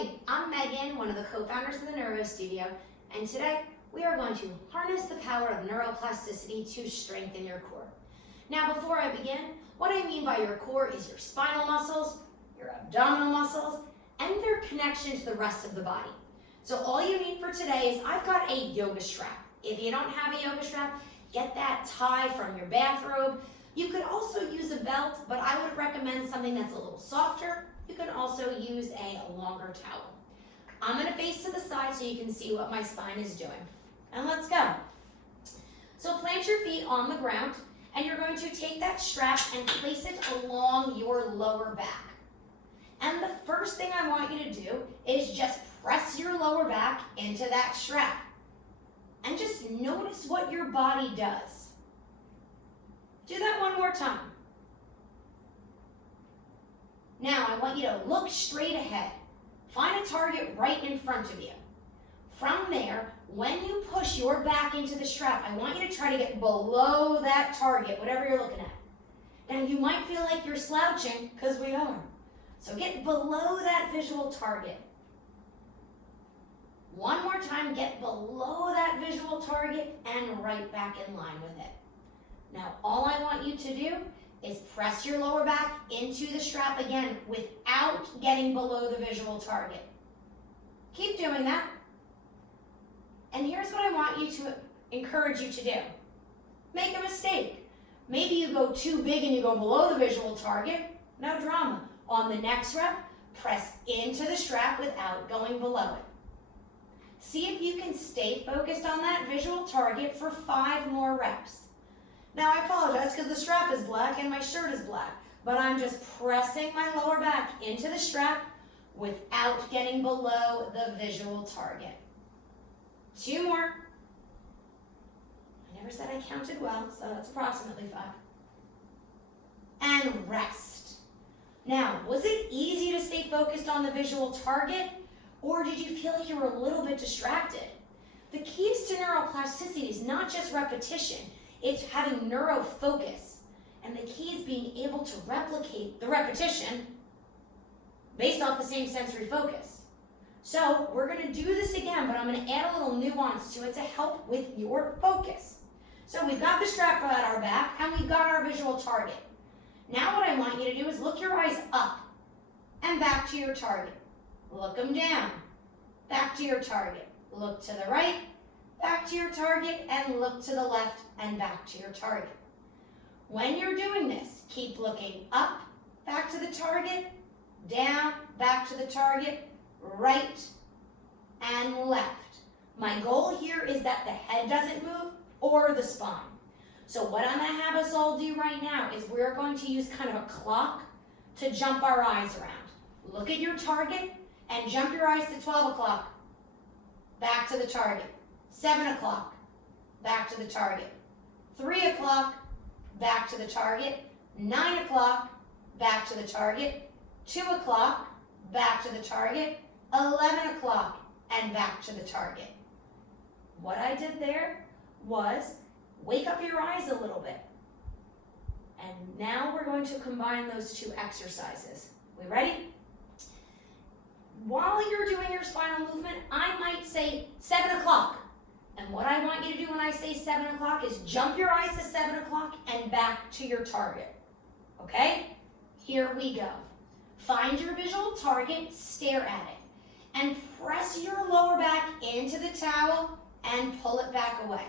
Hey, I'm Meghann, one of the co-founders of the Neuro Studio, and today we are going to harness the power of neuroplasticity to strengthen your core. Now, before I begin, what I mean by your core is your spinal muscles, your abdominal muscles, and their connection to the rest of the body. So all you need for today is I've got a yoga strap. If you don't have a yoga strap, get that tie from your bathrobe. You could also use a belt, but I would recommend something that's a little softer. You can also use a longer towel. I'm going to face to the side so you can see what my spine is doing. And let's go. So plant your feet on the ground, and you're going to take that strap and place it along your lower back. And the first thing I want you to do is just press your lower back into that strap. And just notice what your body does. Do that one more time. Now, I want you to look straight ahead. Find a target right in front of you. From there, when you push your back into the strap, I want you to try to get below that target, whatever you're looking at. Now, you might feel like you're slouching, because we are. So get below that visual target. One more time, get below that visual target and right back in line with it. Now, all I want you to do is press your lower back into the strap again without getting below the visual target. Keep doing that. And here's what I want you to encourage you to do. Make a mistake. Maybe you go too big and you go below the visual target. No drama. On the next rep, press into the strap without going below it. See if you can stay focused on that visual target for 5 more reps. Now, I apologize because the strap is black and my shirt is black, but I'm just pressing my lower back into the strap without getting below the visual target. 2 more. I never said I counted well, so that's approximately 5. And rest. Now, was it easy to stay focused on the visual target, or did you feel like you were a little bit distracted? The keys to neuroplasticity is not just repetition. It's having neuro focus, and the key is being able to replicate the repetition based off the same sensory focus. So we're going to do this again, but I'm going to add a little nuance to it to help with your focus. So we've got the strap at our back, and we've got our visual target. Now what I want you to do is look your eyes up and back to your target. Look them down, back to your target. Look to the right, back to your target, and look to the left and back to your target. When you're doing this, keep looking up, back to the target, down, back to the target, right and left. My goal here is that the head doesn't move or the spine. So what I'm going to have us all do right now is we're going to use kind of a clock to jump our eyes around. Look at your target and jump your eyes to 12 o'clock, back to the target. 7 o'clock, back to the target. 3 o'clock, back to the target. 9 o'clock, back to the target. 2 o'clock, back to the target. 11 o'clock, and back to the target. What I did there was wake up your eyes a little bit. And now we're going to combine those 2 exercises. We ready? While you're doing your spinal movement, I might say 7 o'clock. And what I want you to do when I say 7 o'clock is jump your eyes to 7 o'clock and back to your target. Okay? Here we go. Find your visual target, stare at it, and press your lower back into the towel and pull it back away.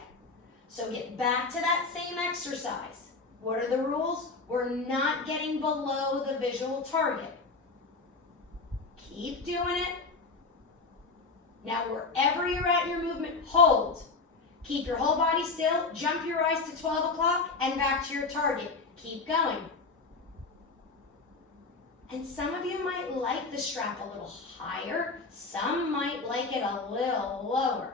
So get back to that same exercise. What are the rules? We're not getting below the visual target. Keep doing it. Now, wherever you're at in your movement, hold. Keep your whole body still. Jump your eyes to 12 o'clock and back to your target. Keep going. And some of you might like the strap a little higher. Some might like it a little lower.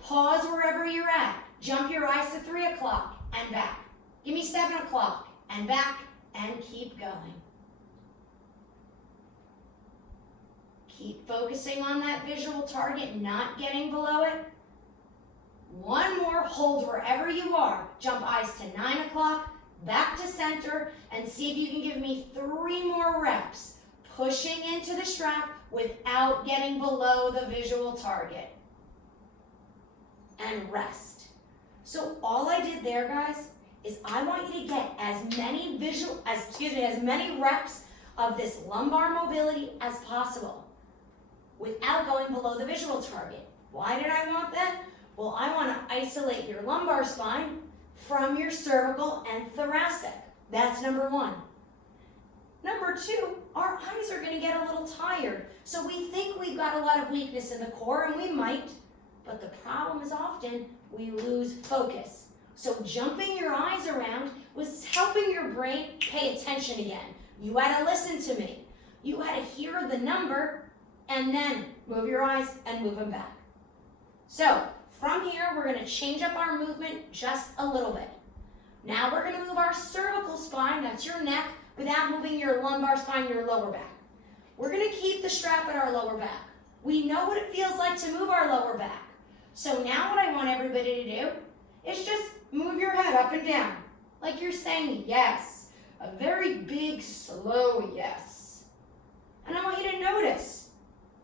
Pause wherever you're at. Jump your eyes to 3 o'clock and back. Give me 7 o'clock and back, and keep going. Keep focusing on that visual target, not getting below it. 1 more, hold wherever you are. Jump eyes to 9 o'clock, back to center, and see if you can give me 3 more reps. pushing into the strap without getting below the visual target. And rest. So all I did there, guys, is I want you to get as many reps of this lumbar mobility as possible without going below the visual target. Why did I want that? Well, I want to isolate your lumbar spine from your cervical and thoracic. That's number one. Number two, our eyes are going to get a little tired. So we think we've got a lot of weakness in the core, and we might, but the problem is often we lose focus. So jumping your eyes around was helping your brain pay attention again. You had to listen to me. You had to hear the number and then move your eyes and move them back. So from here, we're going to change up our movement just a little bit. Now we're going to move our cervical spine, that's your neck, without moving your lumbar spine, your lower back. We're going to keep the strap at our lower back. We know what it feels like to move our lower back. So now what I want everybody to do is just move your head up and down, like you're saying yes. A very big, slow yes. And I want you to notice,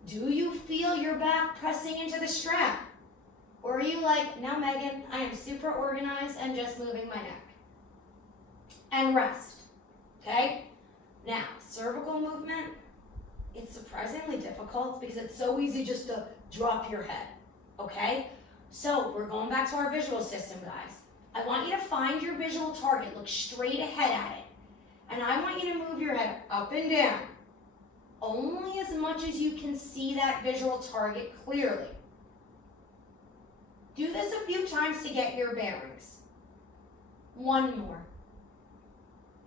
do you feel your back pressing into the strap? Or are you like, no, Megan, I am super organized and just moving my neck? And rest, okay? Now, cervical movement, it's surprisingly difficult because it's so easy just to drop your head, okay? So we're going back to our visual system, guys. I want you to find your visual target, look straight ahead at it. And I want you to move your head up and down, only as much as you can see that visual target clearly. Do this a few times to get your bearings. One more.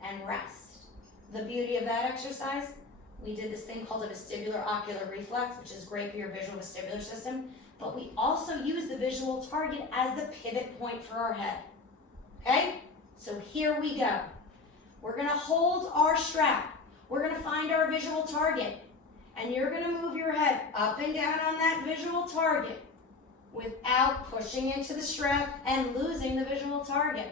And rest. The beauty of that exercise, we did this thing called a vestibular ocular reflex, which is great for your visual vestibular system, but we also use the visual target as the pivot point for our head. Okay? So here we go. We're going to hold our strap. We're going to find our visual target. And you're going to move your head up and down on that visual target without pushing into the strap and losing the visual target.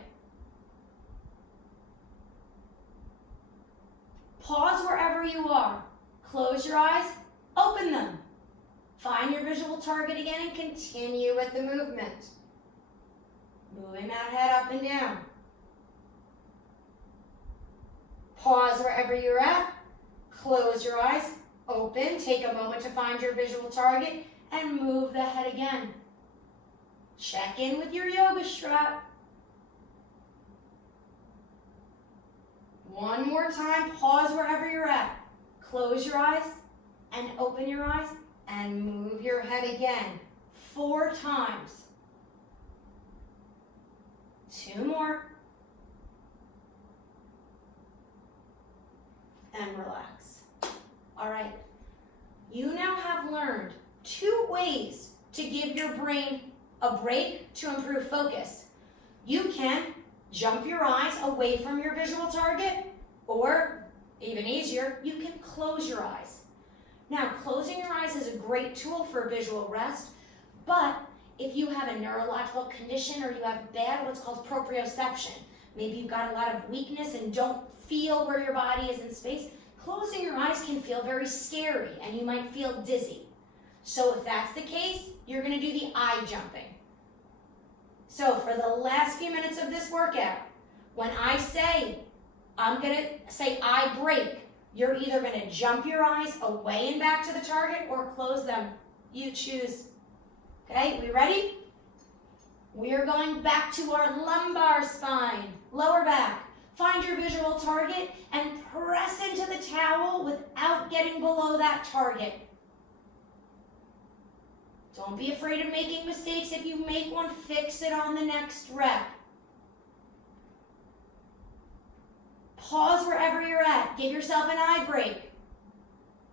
Pause wherever you are. Close your eyes, open them. Find your visual target again and continue with the movement. Moving that head up and down. Pause wherever you're at. Close your eyes, open. Take a moment to find your visual target and move the head again. Check in with your yoga strap. One more time, pause wherever you're at. Close your eyes and open your eyes and move your head again. 4 times. 2 more. And relax. All right. You now have learned 2 ways to give your brain a break to improve focus. You can jump your eyes away from your visual target, or even easier, you can close your eyes. Now, closing your eyes is a great tool for visual rest, but if you have a neurological condition or you have bad what's called proprioception, maybe you've got a lot of weakness and don't feel where your body is in space, closing your eyes can feel very scary and you might feel dizzy. So if that's the case, you're going to do the eye jumping. So for the last few minutes of this workout, when I say, I'm going to say eye break, you're either going to jump your eyes away and back to the target or close them. You choose. Okay, we ready? We are going back to our lumbar spine, lower back. Find your visual target and press into the towel without getting below that target. Don't be afraid of making mistakes. If you make one, fix it on the next rep. Pause wherever you're at. Give yourself an eye break.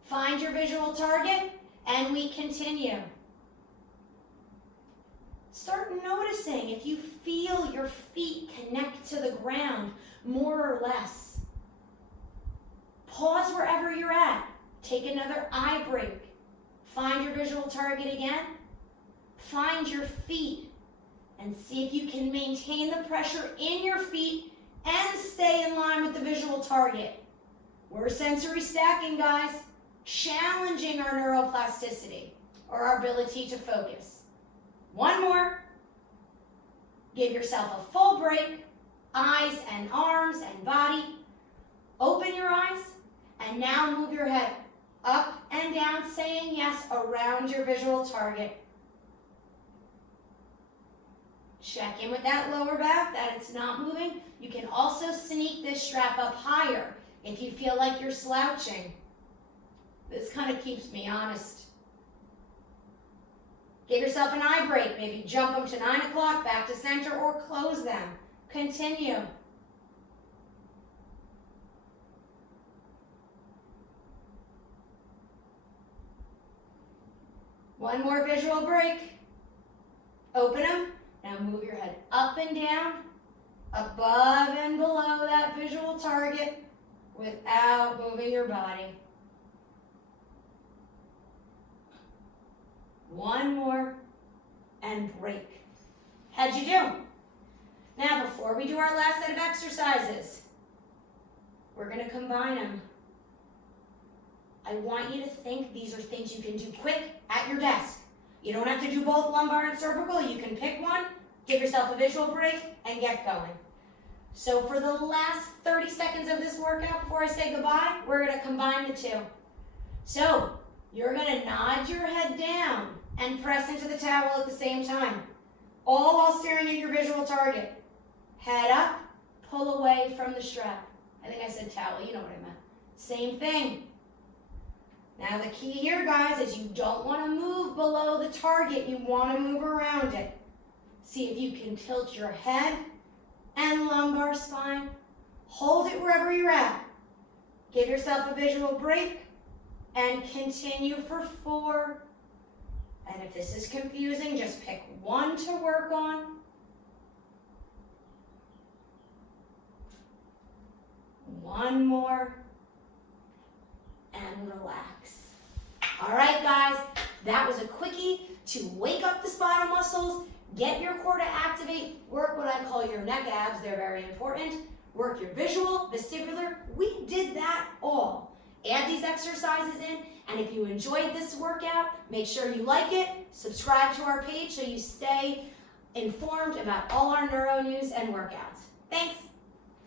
Find your visual target, and we continue. Start noticing if you feel your feet connect to the ground more or less. Pause wherever you're at. Take another eye break. Find your visual target again. Find your feet and see if you can maintain the pressure in your feet and stay in line with the visual target. We're sensory stacking, guys. Challenging our neuroplasticity, or our ability to focus. One more. Give yourself a full break. Eyes and arms and body. Open your eyes, and now move your head up and down, saying yes around your visual target. Check in with that lower back, that it's not moving. You can also sneak this strap up higher if you feel like you're slouching. This kind of keeps me honest. Give yourself an eye break. Maybe jump them to 9 o'clock, back to center, or close them. Continue. One more visual break. Open them. Now move your head up and down, above and below that visual target without moving your body. One more, and break. How'd you do? Now, before we do our last set of exercises, we're going to combine them. I want you to think these are things you can do quick at your desk. You don't have to do both lumbar and cervical. You can pick one, give yourself a visual break, and get going. So for the last 30 seconds of this workout before I say goodbye, we're going to combine the two. So you're going to nod your head down and press into the towel at the same time, all while staring at your visual target. Head up, pull away from the strap. I think I said towel, you know what I meant. Same thing. Now the key here, guys, is you don't want to move below the target. You want to move around it. See if you can tilt your head and lumbar spine. Hold it wherever you're at. Give yourself a visual break and continue for 4. And if this is confusing, just pick one to work on. One more. And relax. All right, guys, that was a quickie to wake up the spinal muscles, get your core to activate, work what I call your neck abs, they're very important, work your visual, vestibular. We did that all. Add these exercises in, and if you enjoyed this workout, make sure you like it, subscribe to our page so you stay informed about all our neuro news and workouts. Thanks.